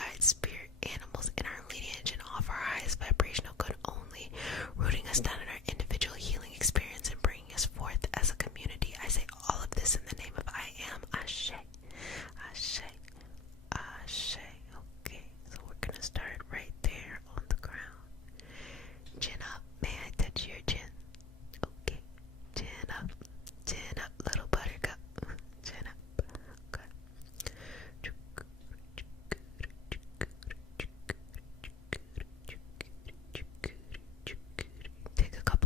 guides, spirit animals in our lineage, and offer our highest vibrational good only, rooting us down in our individual healing experience and bringing us forth as a community. I say all of this in the name of I am. Ashe. Ashe. Ashe. Okay, so we're gonna start right there on the ground. Chin up. May I touch your chin? Okay. Chin up. Chin up, little buttercup. Chin up. Okay. Take a couple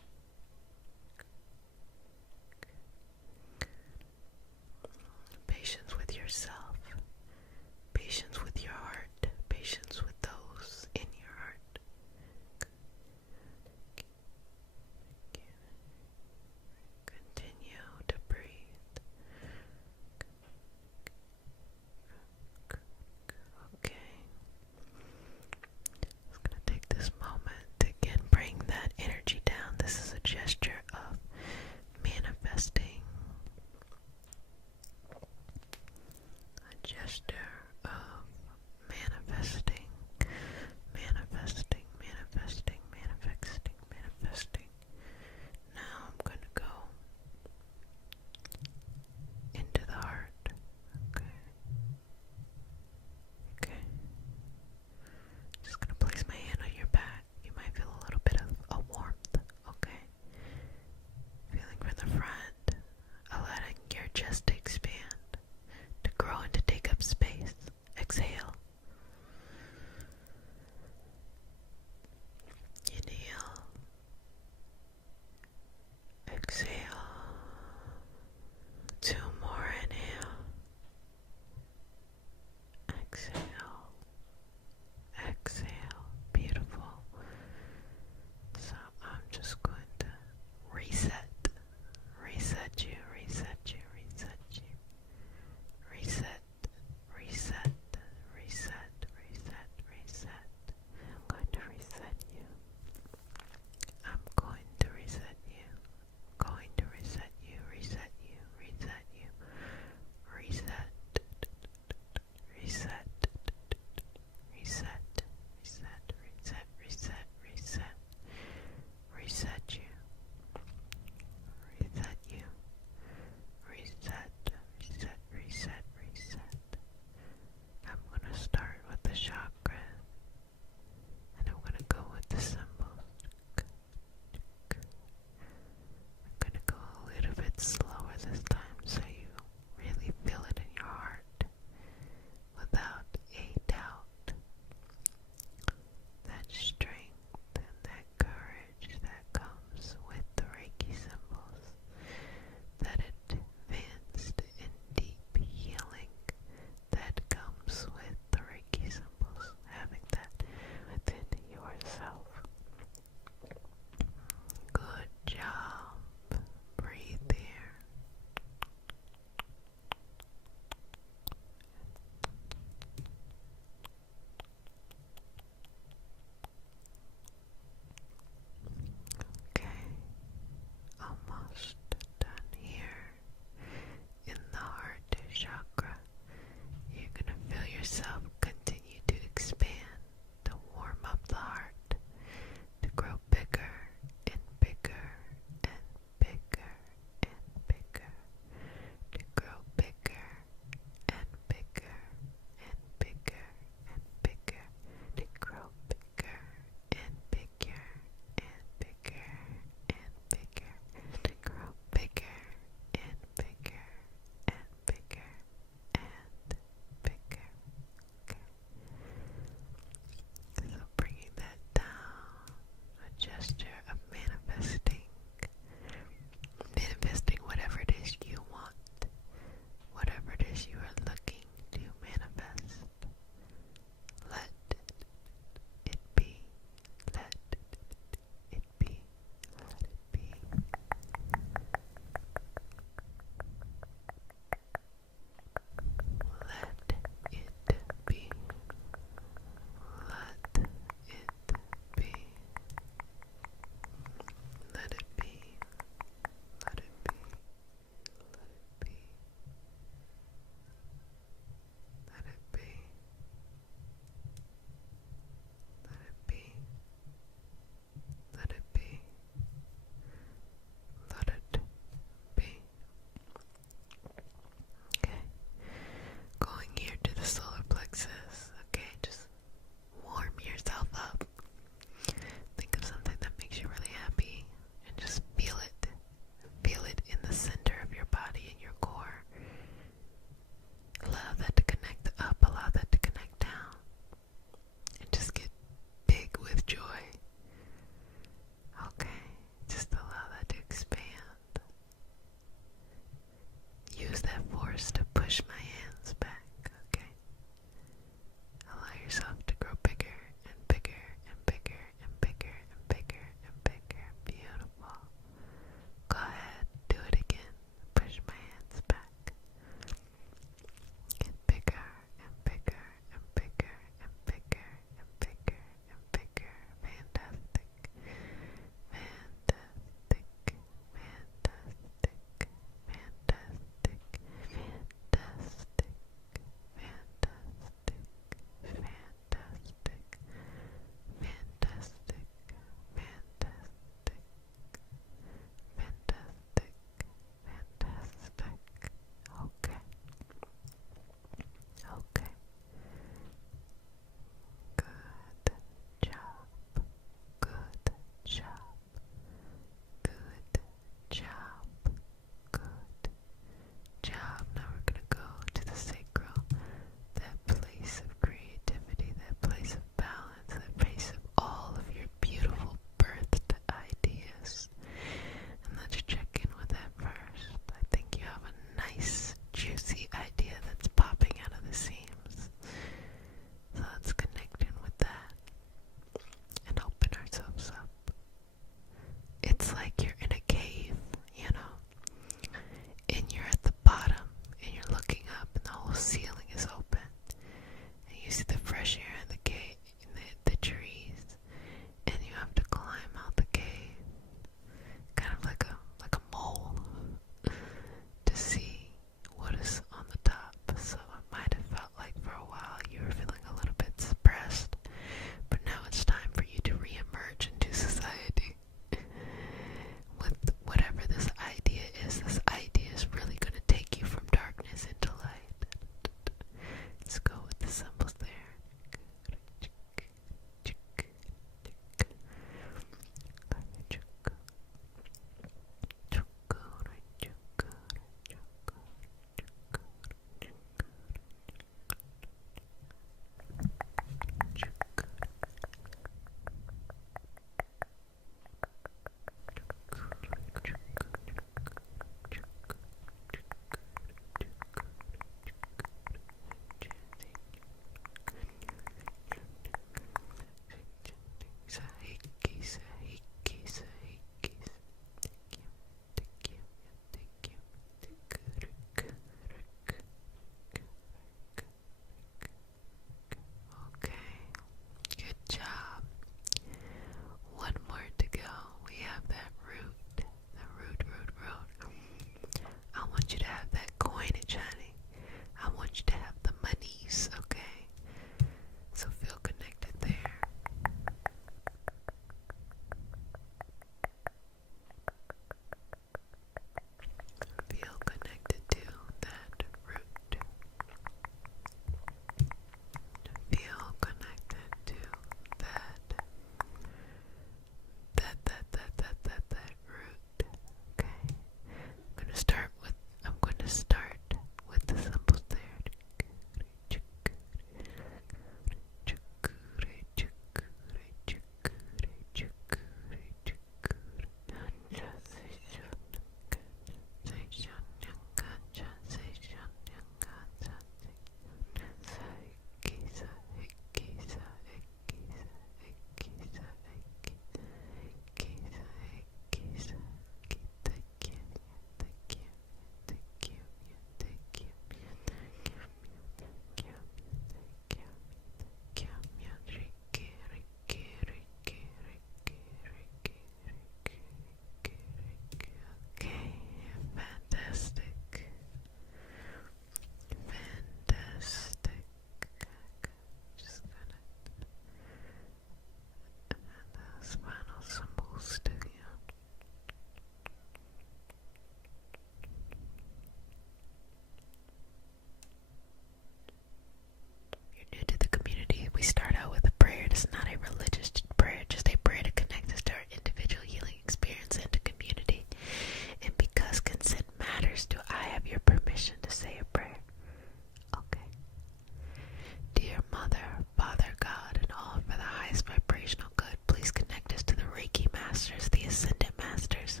highest vibrational good. Please connect us to the Reiki Masters, the Ascended Masters,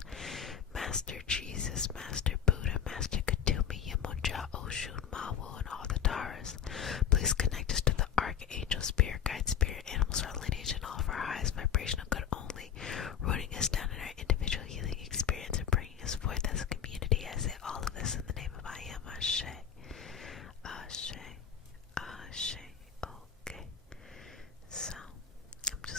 Master Jesus, Master Buddha, Master Katumi, Yamunja, Oshun, Mawu, and all the Taras. Please connect us to the Archangel, Spirit Guide, Spirit Animals, our lineage, and all of our highest vibrational good only, rooting us down in our individual healing experience and bringing us forth as a community. I say all of this in the name of I Am. Ashe. Ashe. Ashe. Okay. So, I'm just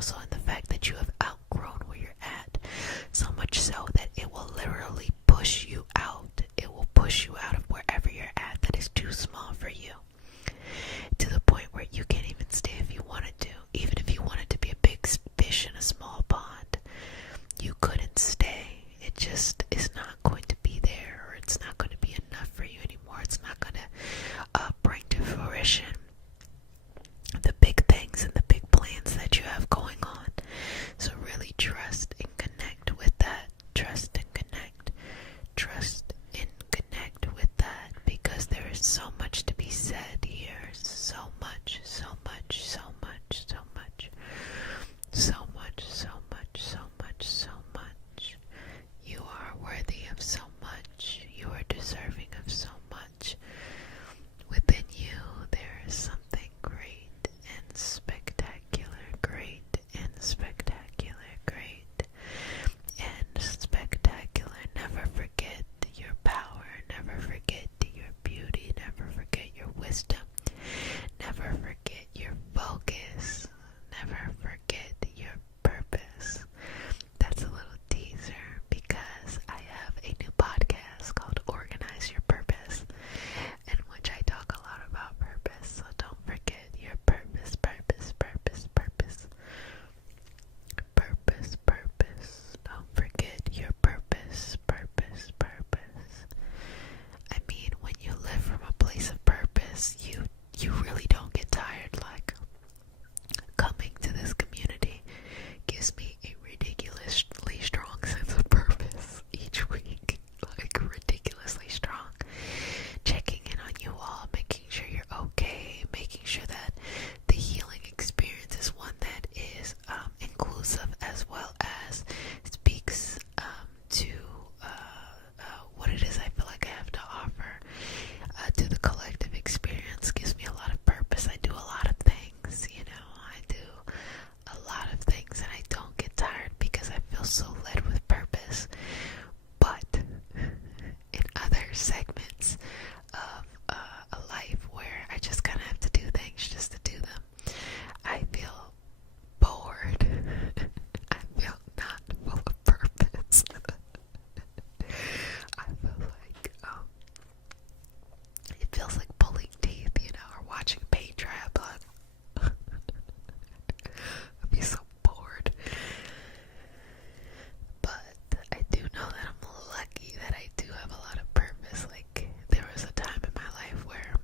also in the fact that you have outgrown where you're at, so much so that it will literally push you out. It will push you out of wherever you're at that is too small for you, to the point where you can't even stay if you wanted to. Even if you wanted to be a big fish in a small pond, you couldn't stay. It just is not going to be there, or it's not going to be enough for you anymore. It's not going to bring to fruition the big things and the big plans that you have going on. So really trust and connect with that. Trust and connect. Trust and connect with that, because there is so much to be said here. So much, so much, so much, so much. So much, so much, so much, so much. You are worthy of so much. You are deserving of so much. Within you, there is something great and spectacular, great and spectacular, great and spectacular. Never forget your power. Never forget your beauty. Never forget your wisdom. Never forget your focus. Never forget your purpose. That's a little teaser, because I have a new podcast called Organize Your Purpose, in which I talk a lot about purpose. So don't forget your purpose, purpose, purpose, purpose. Purpose, purpose. Don't forget your purpose, purpose, purpose. I mean, when you live from a place of purpose, you really don't get tired. Like, coming to this community gives me a ridiculously strong sense of purpose each week. Like, ridiculously strong. Checking in on you all, making sure you're okay, making sure that the healing experience is one that is inclusive, as well as speaks to what it is I feel like I have to offer to the collective experience. Gives me a lot of purpose. I do a lot of things, I do a lot of things, and I don't get tired because I feel so led with purpose. But in other segments of a life where I just kind of have to do things just to do them, I feel bored. I feel not full of purpose. I feel like it feels like pulling teeth, or watching paint dry up. I'd be so bored. But I do know that I'm lucky that I do have a lot of purpose. Like, there was a time in my life where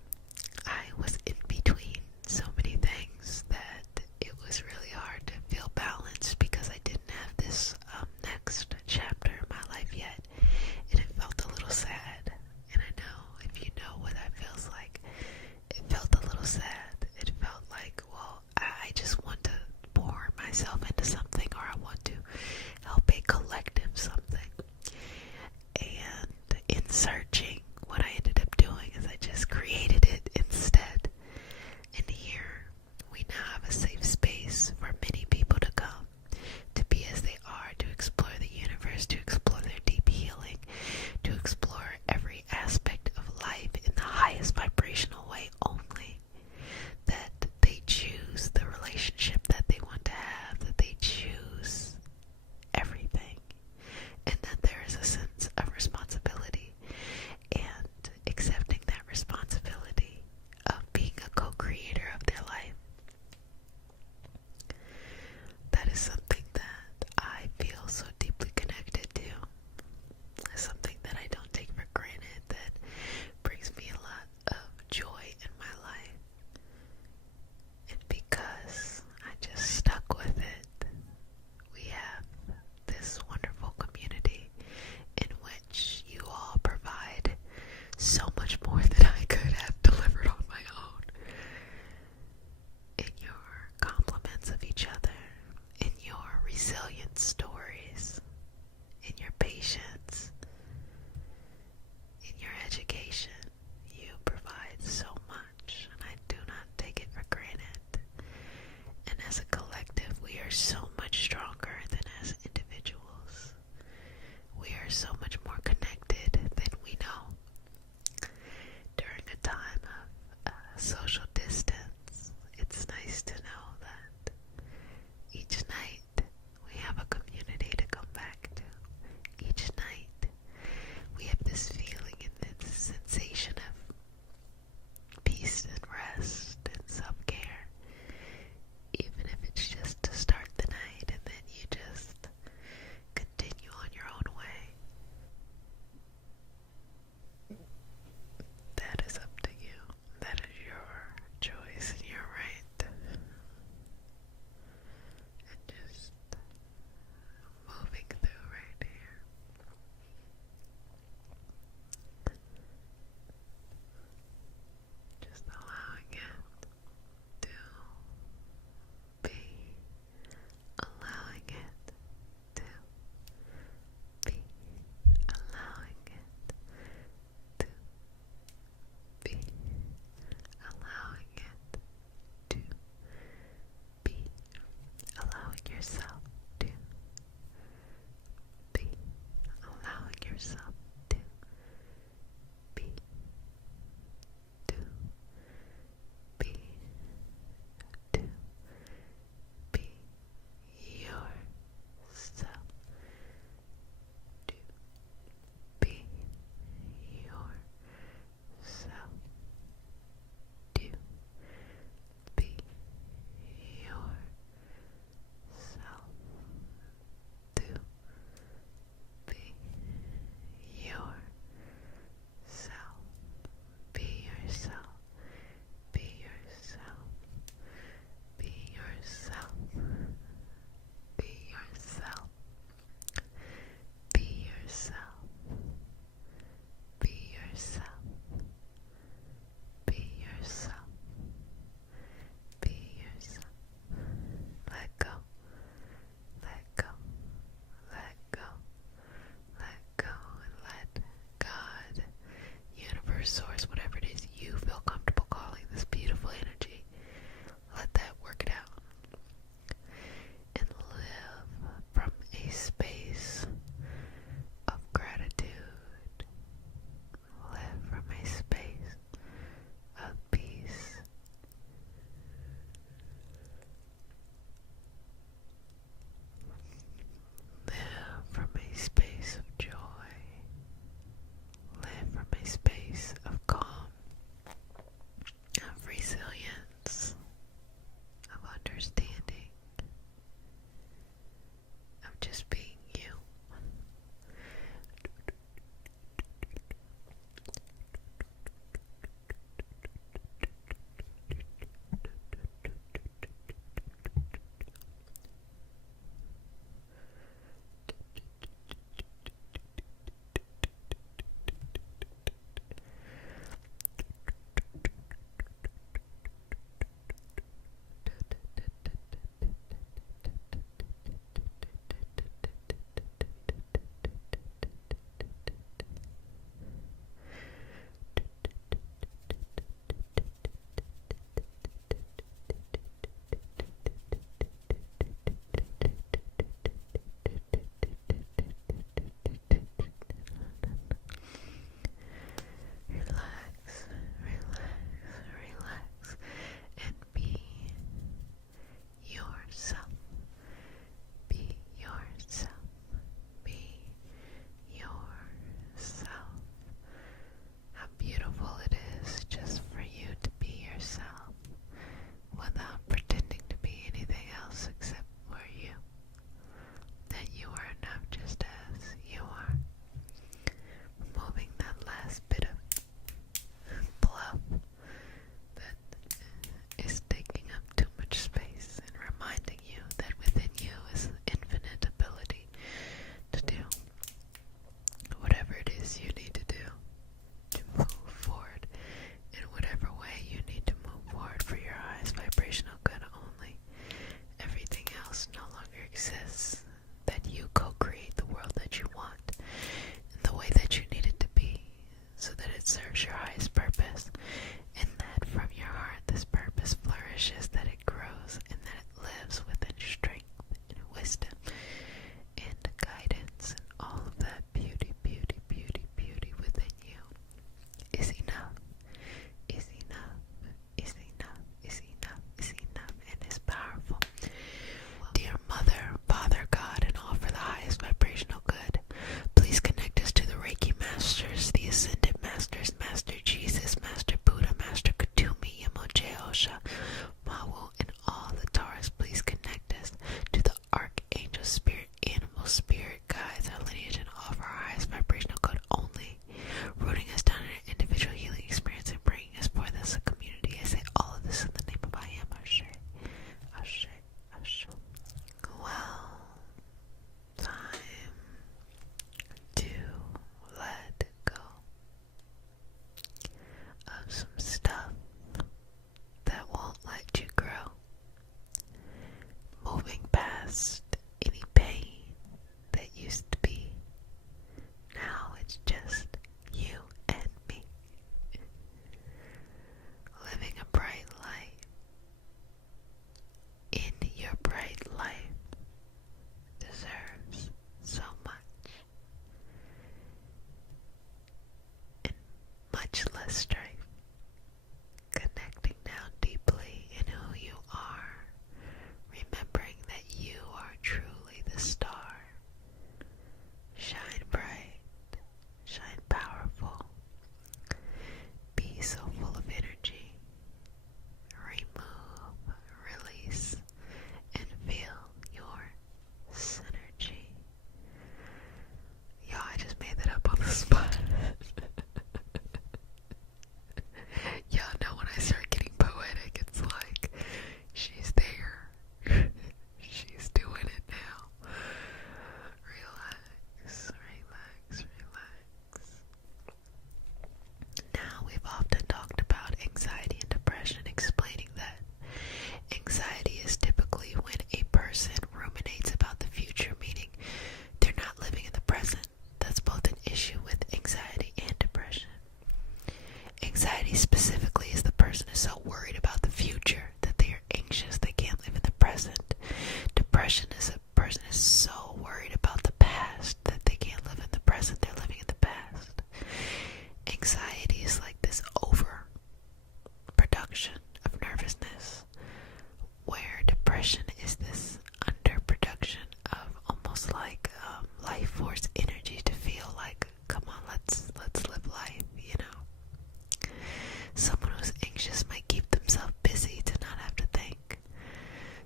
I was in between so many things that it was really hard to feel balanced, because I didn't have this next chapter in my life yet, and it felt a little sad. And I know, if you know what that feels like, it felt a little sad. It felt like, well, I just want to pour myself into something, or I want to help a collective something. And in searching, what I ended up doing is I just created it instead. And here we now have a safe space for many people to come, to be as they are, to explore the universe, to explore their deep healing, to explore every aspect of life in the highest vibrational way only. That they choose the relationship that they want to have, that they choose everything, and that there is a sense of responsibility, and accepting that responsibility of being a co-creator of their life. That is something that I feel so deeply connected to. It's something that I don't take for granted, that brings me a lot of joy in my life. And because I just stuck with it, we have this wonderful community in which you all provide so much more than I could have delivered on my own. In your compliments of each other, in your resilient stories, in your patience, in your education, you provide so much, and I do not take it for granted. And as a collective, we are so much stronger than as individuals. We are so much more connected than we know. During a time of social distance, it's nice to know that each just being you.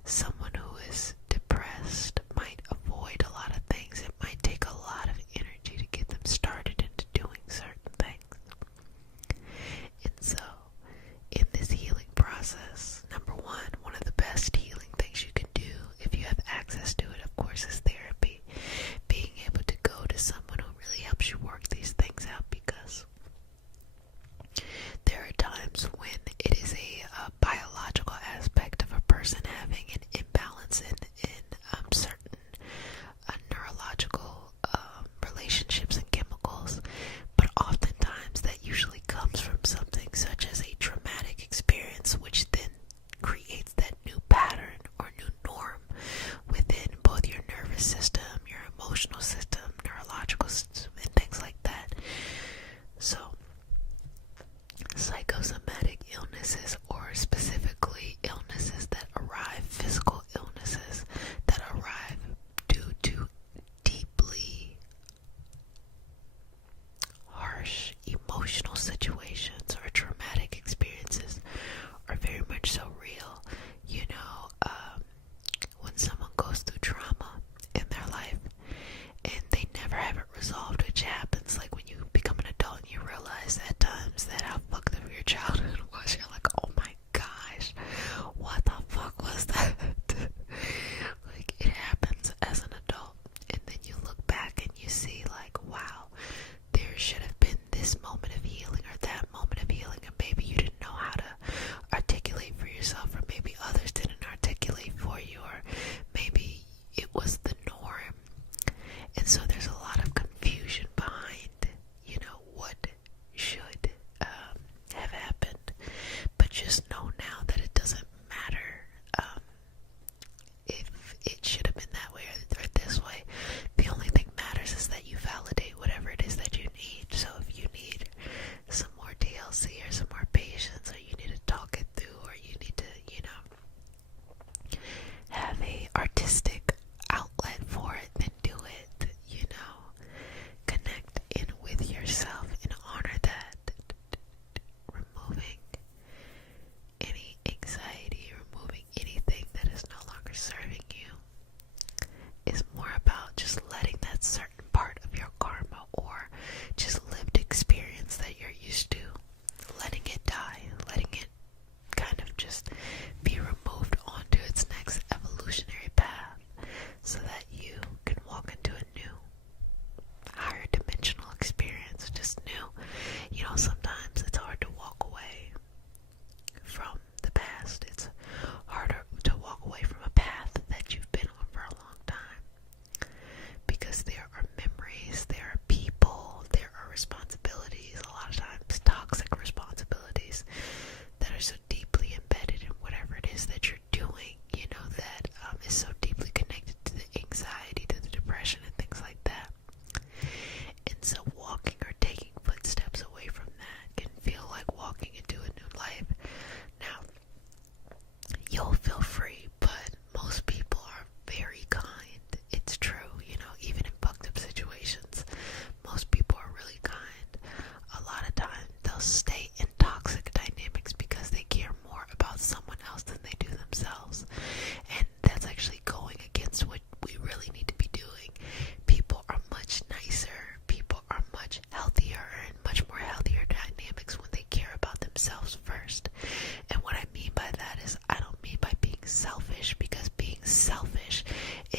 Someone who is depressed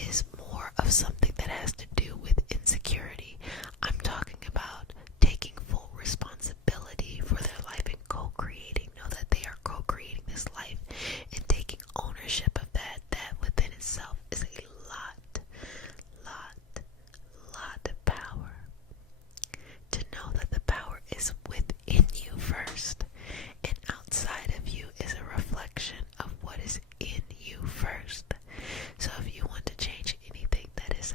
is more of something that has to do with insecurity. I'm talking about taking full responsibility for their life and co-creating. Know that they are co-creating this life and taking ownership of that. That within itself is a lot of power. To know that the power is within you first, and outside of you is a reflection of what is in you first. So if you want to change anything that is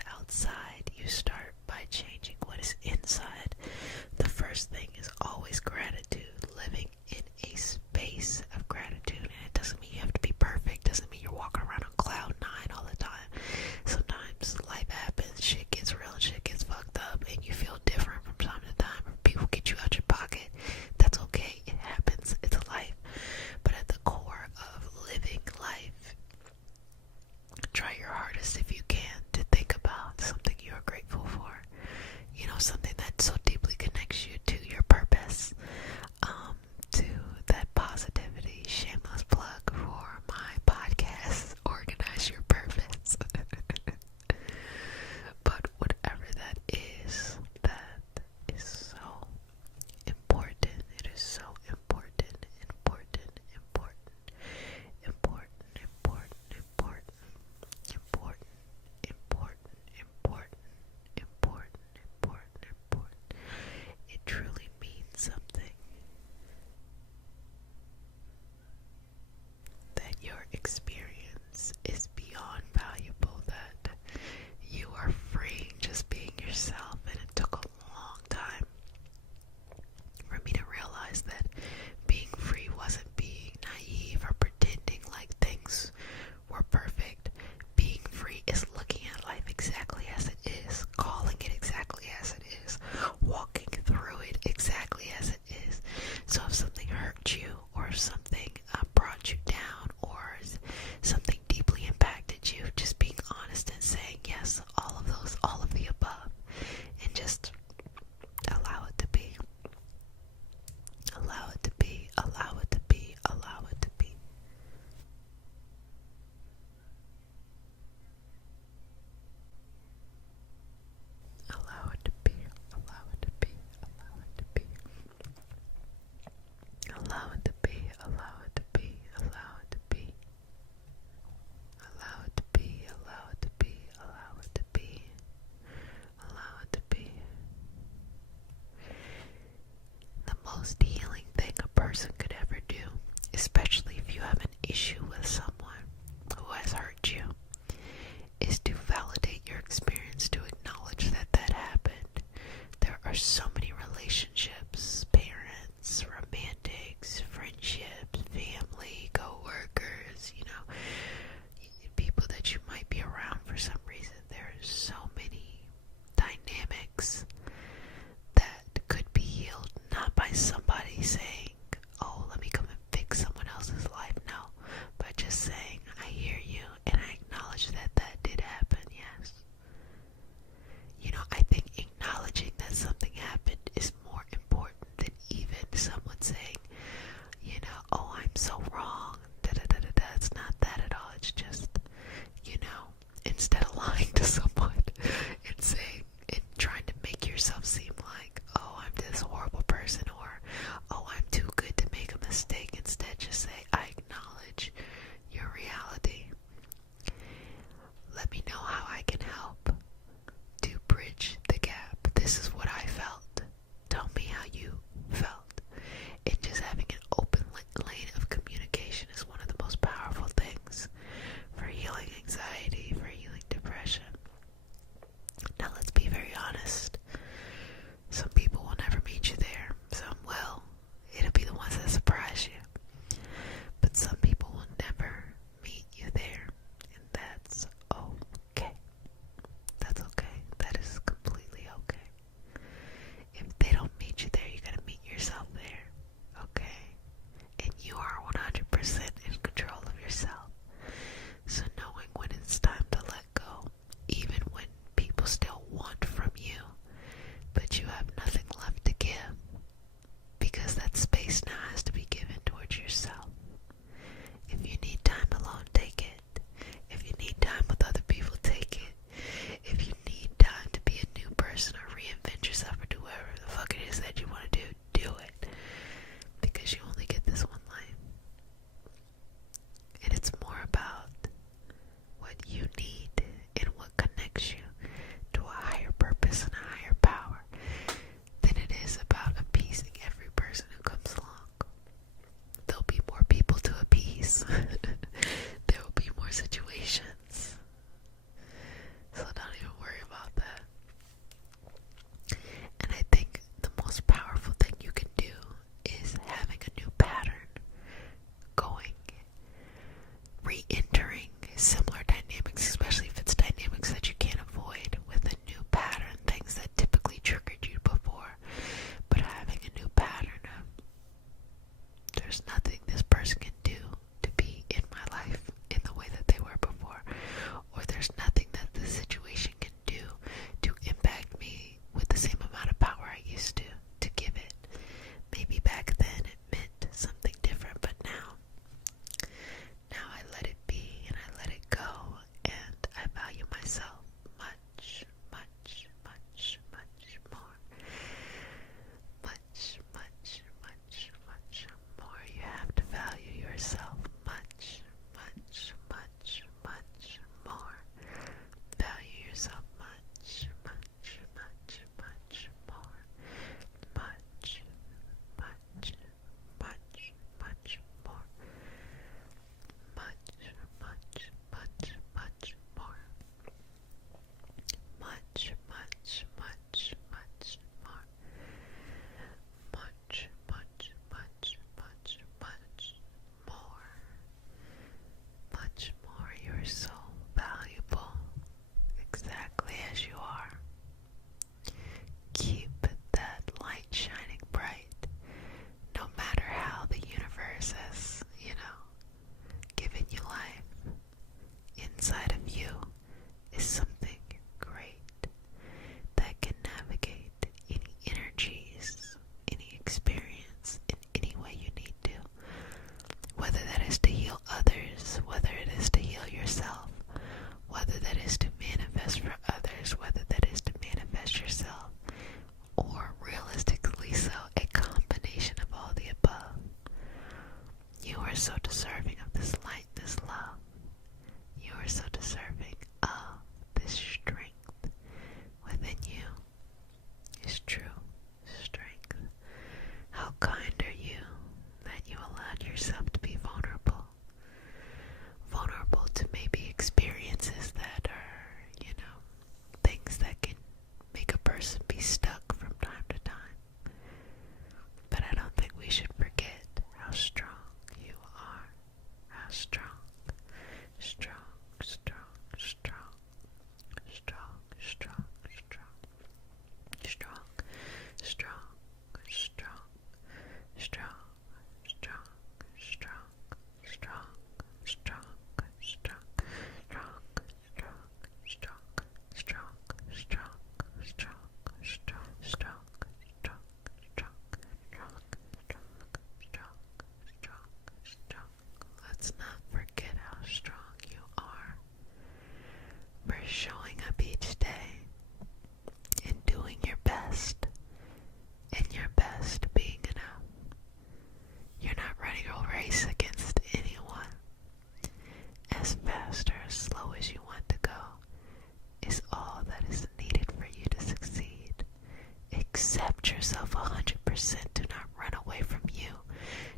Do not run away from you.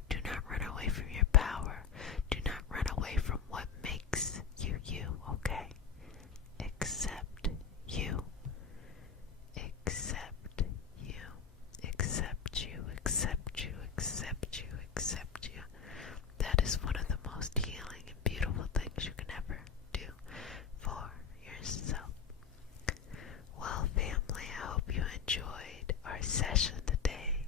Do not run away from your power. Do not run away from what makes you you, okay? Accept you. Accept you. Accept you. Accept you. Accept you. Accept you. That is one of the most healing and beautiful things you can ever do for yourself. Well, family, I hope you enjoyed our session today.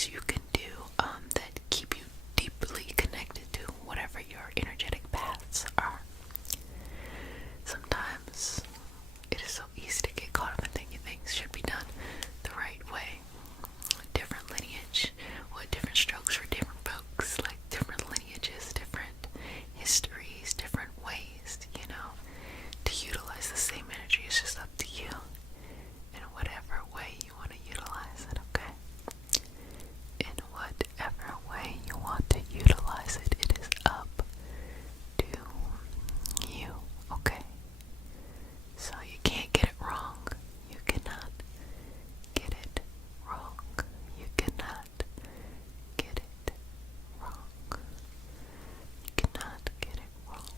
things you can do that keep you deeply connected to whatever your energetic paths are. Sometimes it is so easy to get caught up in thinking things should be done the right way. Different lineage, different strokes for different folks, like different lineages, different histories, different ways, to utilize the same energy. It's just up to you in whatever way you want to utilize it, okay? In whatever way you want to utilize it, it is up to you, okay? So you can't get it wrong. You cannot get it wrong. You cannot get it wrong. You cannot get it wrong.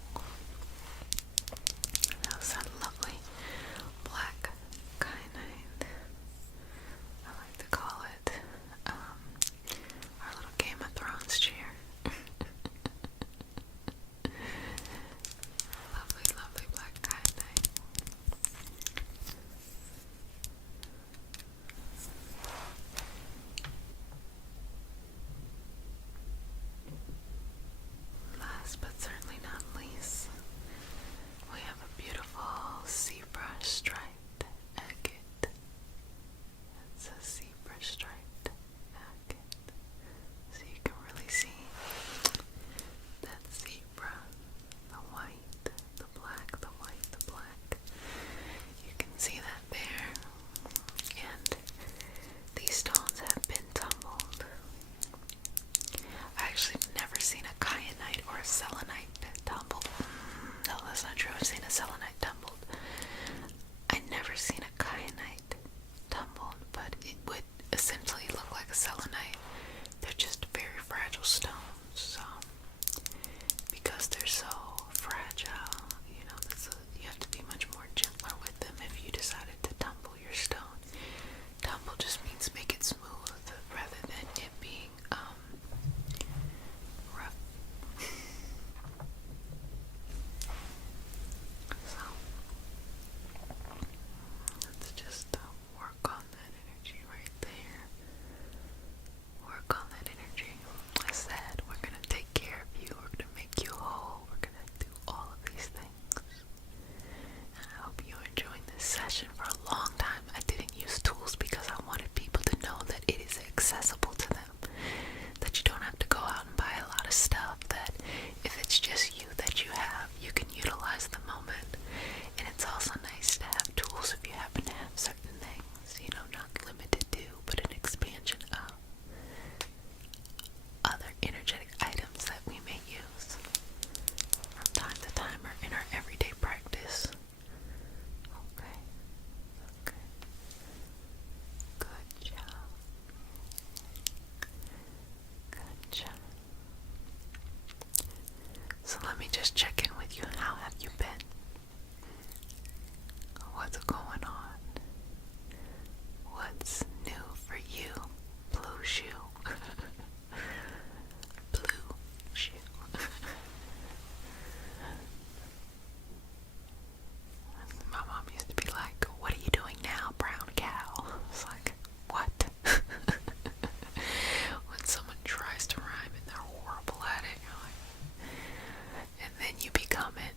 That was that lovely black kyanite. I like to call it our little Game of Thrones chair. Lovely, lovely black kyanite. Last but certainly not least, we have a beautiful zebra striped agate. It's a zebra striped agate. So you can really see that zebra, the white, the black, the white, the black. You can see that there. And these stones have been tumbled. I actually have never seen a kyanite or a selenite tumbled. No, that's not true. I've seen a selenite tumbled. I've never seen a kyanite tumbled, but it would essentially look like a selenite. They're just very fragile stones. So, because they're so fragile, you have to be much more gentler with them if you decided to tumble your stone. Tumble just means make it smooth rather than it being rough. So let's just work on that energy right there. Work on that energy. I said we're gonna take care of you. We're gonna make you whole. We're gonna do all of these things. And I hope you enjoyed this session. For a long time I didn't use tools because I wanted people to know that it is accessible to them. That you don't have to go out and buy a lot of stuff. That if it's just you that you have, you can utilize the moment. And it's also nice to have tools if you happen to have certain things, not limited to, but an expansion of other energetic items that we may use from time to time or in our everyday practice. Okay. Okay. Good job. Good job. So let me just check in with you. How have you been? What's going on? What's new for you? Blue shoe. Blue shoe. My mom used to be like, "What are you doing now, brown cow?" I was like, "What?" When someone tries to rhyme and they're horrible at it, you're like, and then you become it.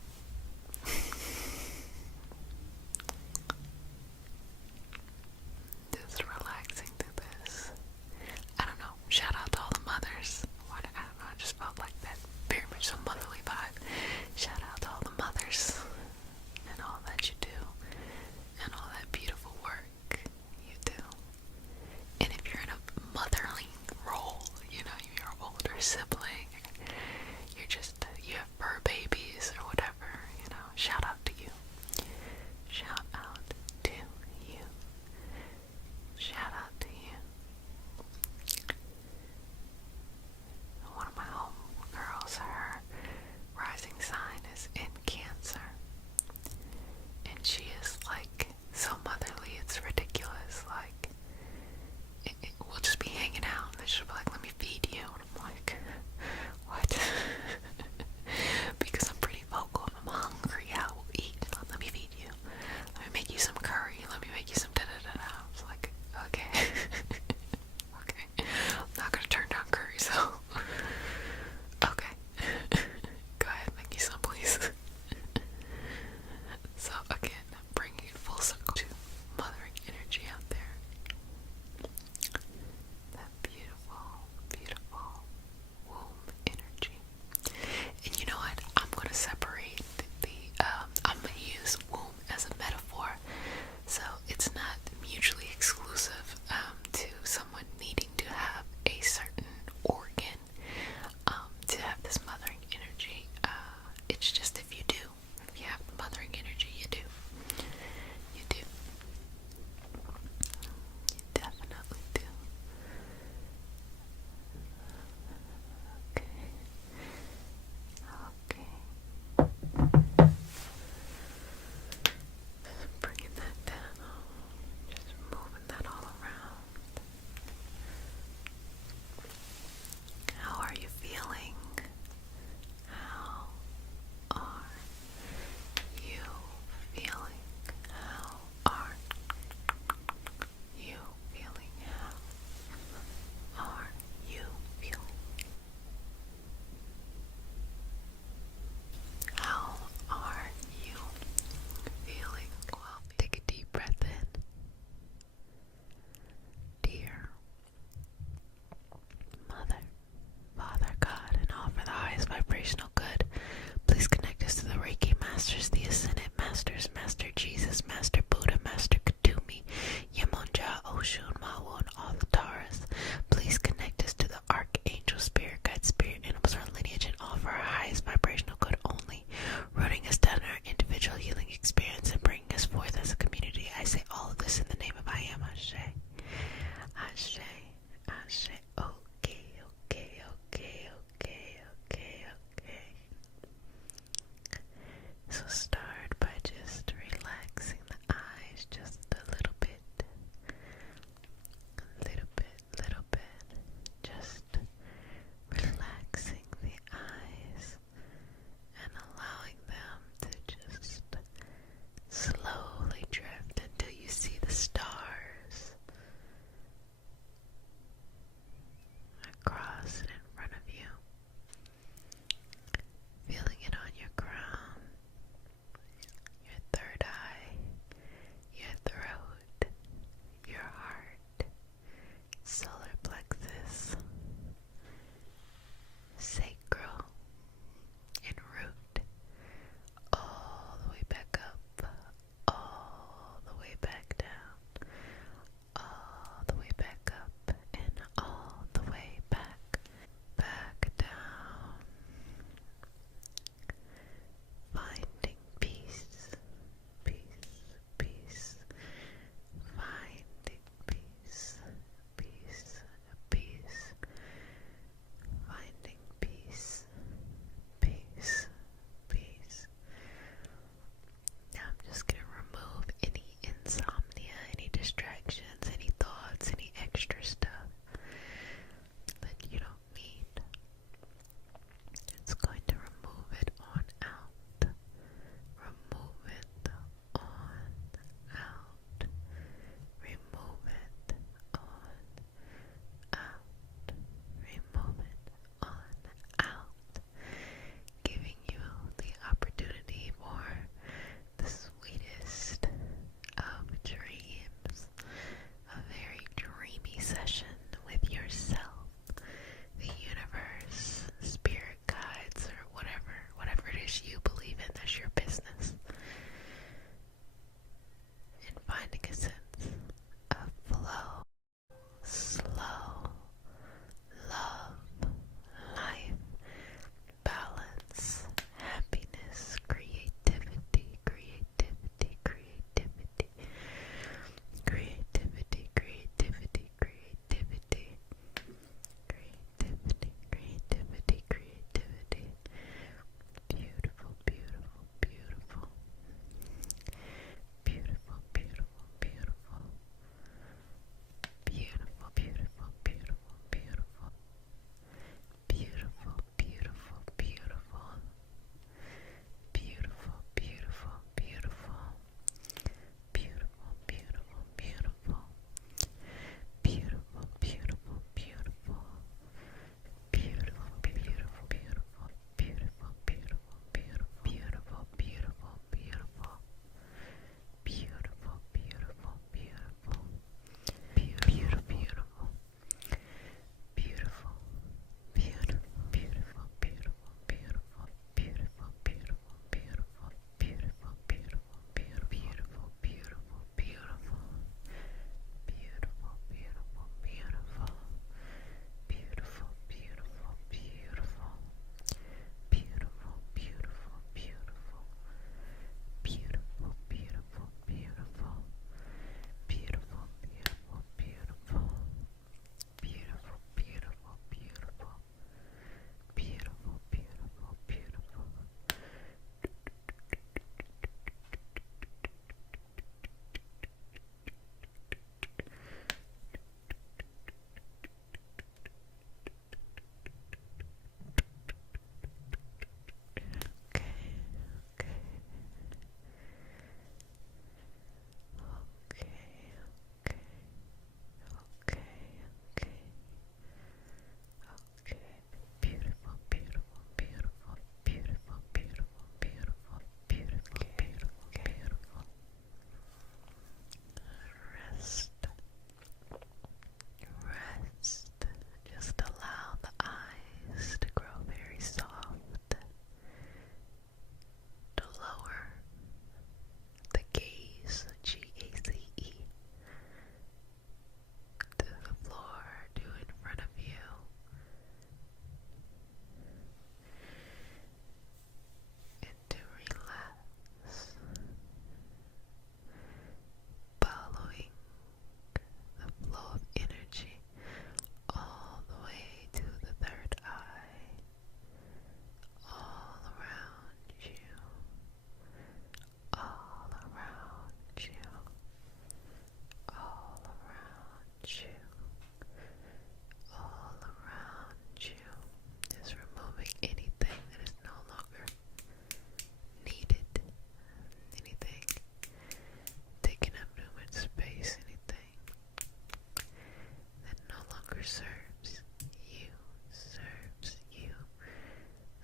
serves you, serves you.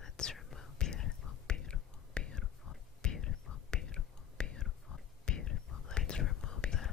Let's remove beautiful, beautiful, beautiful, beautiful, beautiful, beautiful, beautiful. Let's remove that.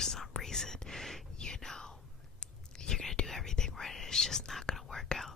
some reason, you know, you're gonna do everything right and it's just not gonna work out.